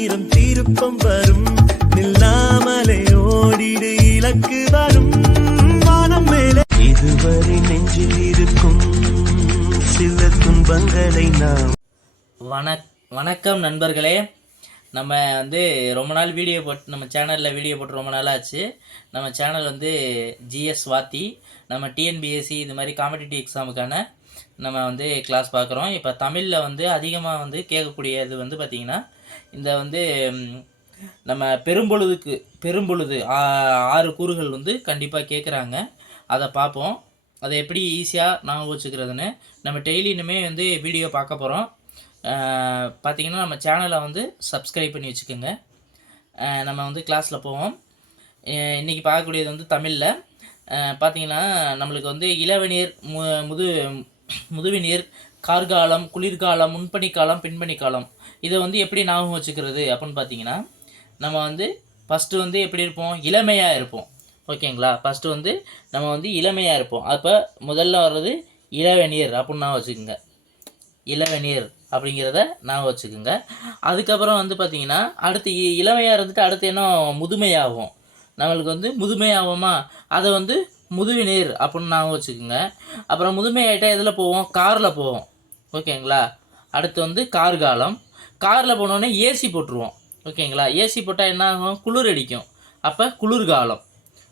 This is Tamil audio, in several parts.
ஆயிரம் திருப்பம் வரும். நில்லாமலே ஓடிடு இலக்கு வரும். வானம் மேலே. இதுவரை நெஞ்சில் இருக்கும் சில துன்பங்களை நாம் வணக் வணக்கம் நண்பர்களே. நம்ம வந்து ரொம்ப நாள் வீடியோ போட்டு நம்ம சேனலில் வீடியோ போட்டு ரொம்ப நாள் ஆச்சு நம்ம சேனல் வந்து ஜிஎஸ் வாத்தி நம்ம டிஎன்பிஎஸ்சி இது மாதிரி காம்படிட்டிவ் எக்ஸாமுக்கான நம்ம வந்து கிளாஸ் பார்க்குறோம். இப்போ தமிழில் வந்து அதிகமாக வந்து கேட்கக்கூடியது வந்து பார்த்திங்கன்னா இந்த வந்து நம்ம பெரும்பொழுதுக்கு பெரும்பொழுது ஆ- ஆறு கூறுகள் வந்து கண்டிப்பாக கேட்குறாங்க. அதை பார்ப்போம். அதை எப்படி ஈஸியாக ஞாபகம் வச்சுக்கிறதுன்னு நம்ம டெய்லி இனிமே வந்து வீடியோ பார்க்க போகிறோம் பார்த்தீங்கன்னா நம்ம சேனலை வந்து சப்ஸ்கிரைப் பண்ணி வச்சுக்கோங்க. நம்ம வந்து கிளாஸில் போவோம். இன்றைக்கி இன்னைக்கு பார்க்கக்கூடியது வந்து தமிழில். பார்த்தீங்கன்னா நம்மளுக்கு வந்து இளவநீர் மு முது முதுவிநீர் கார்காலம் குளிர்காலம் முன்பனிக்காலம் பின்பனிக்காலம். இதை வந்து எப்படி ஞாபகம் வச்சுக்கிறது அப்படின்னு பார்த்தீங்கன்னா நம்ம வந்து ஃபஸ்ட்டு வந்து எப்படி இருப்போம்? இளமையாக இருப்போம். ஓகேங்களா? ஃபஸ்ட்டு வந்து நம்ம வந்து இளமையாக இருப்போம். அப்போ முதல்ல வர்றது இளவநீர் அப்படின்னு நான் வச்சுக்கோங்க. இளவநீர் அப்படிங்கிறத நான் வச்சுக்கோங்க. அதுக்கப்புறம் வந்து பார்த்திங்கன்னா அடுத்து இளமையாக இருந்துட்டு அடுத்து என்ன? முதுமையாகும். நம்மளுக்கு வந்து முதுமையாகுமா? அதை வந்து முதுவிநீர் அப்படின்னு நான் வச்சுக்கோங்க. அப்புறம் முதுமை ஆகிட்டா எதில் போவோம்? காரில் போவோம். ஓகேங்களா? அடுத்து வந்து கார் காலம் காரில் போனோடனே ஏசி போட்டுருவோம். ஓகேங்களா? ஏசி போட்டால் என்ன ஆகும்? குளிர் அடிக்கும். அப்போ குளிர்காலம்.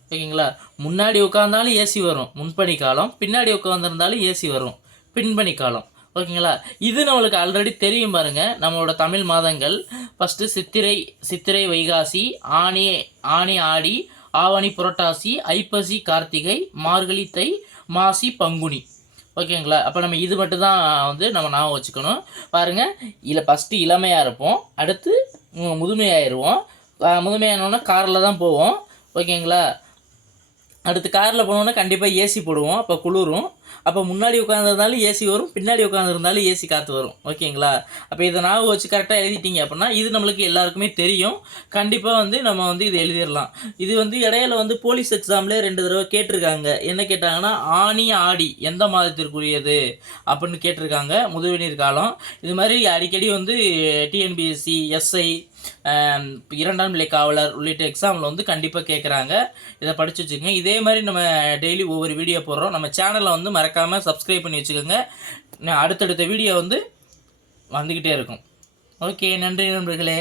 ஓகேங்களா? முன்னாடி உட்காந்தாலும் ஏசி வரும். முன்பணி காலம். பின்னாடி உட்காந்துருந்தாலும் ஏசி வரும். பின்பணி காலம். ஓகேங்களா? இது நம்மளுக்கு ஆல்ரெடி தெரியும் பாருங்கள் நம்மளோட தமிழ் மாதங்கள். ஃபஸ்ட்டு சித்திரை சித்திரை வைகாசி ஆணி ஆணி ஆடி ஆவணி புரட்டாசி ஐப்பசி கார்த்திகை மார்கழி தை மாசி பங்குனி. ஓகேங்களா? அப்போ நம்ம இது மட்டும் தான் வந்து நம்ம ஞாபகம் வச்சுக்கணும். பாருங்கள் இதில் ஃபஸ்ட்டு இளமையாக இருப்போம். அடுத்து மு- முதுமையாயிருவோம். முதுமையானோன்னா காரில் தான் போவோம். ஓகேங்களா? அடுத்து காரில் போனோன்னா கண்டிப்பாக ஏசி போடுவோம். அப்போ குளிரும். அப்போ முன்னாடி உட்காந்துருந்தாலும் ஏசி வரும். பின்னாடி உட்காந்துருந்தாலும் ஏசி காற்று வரும். ஓகேங்களா? அப்போ இதை ஞாபகம் வச்சு கரெக்டாக எழுதிட்டீங்க அப்படின்னா இது நம்மளுக்கு எல்லாருக்குமே தெரியும். கண்டிப்பாக வந்து நம்ம வந்து இது எழுதிடலாம். இது வந்து இடையில வந்து போலீஸ் எக்ஸாம்லேயே ரெண்டு தடவை கேட்டிருக்காங்க. என்ன கேட்டாங்கன்னா ஆணி ஆடி எந்த மாதத்திற்குரியது அப்படின்னு கேட்டிருக்காங்க. முதுவிநீர் காலம். இது மாதிரி அடிக்கடி வந்து டிஎன்பிஎஸ்சி எஸ்ஐ இரண்டாம் நிலை காவலர் உள்ளிட்ட எக்ஸாமில் வந்து கண்டிப்பாக கேட்குறாங்க இதை படித்து வச்சுக்கோங்க. இதே மாதிரி நம்ம டெய்லி ஒவ்வொரு வீடியோ போடுறோம். நம்ம சேனலை வந்து மறக்காமல் சப்ஸ்கிரைப் பண்ணி வச்சுக்கோங்க. அடுத்தடுத்த வீடியோ வந்து வந்துக்கிட்டே இருக்கும். ஓகே நன்றி நண்பர்களே.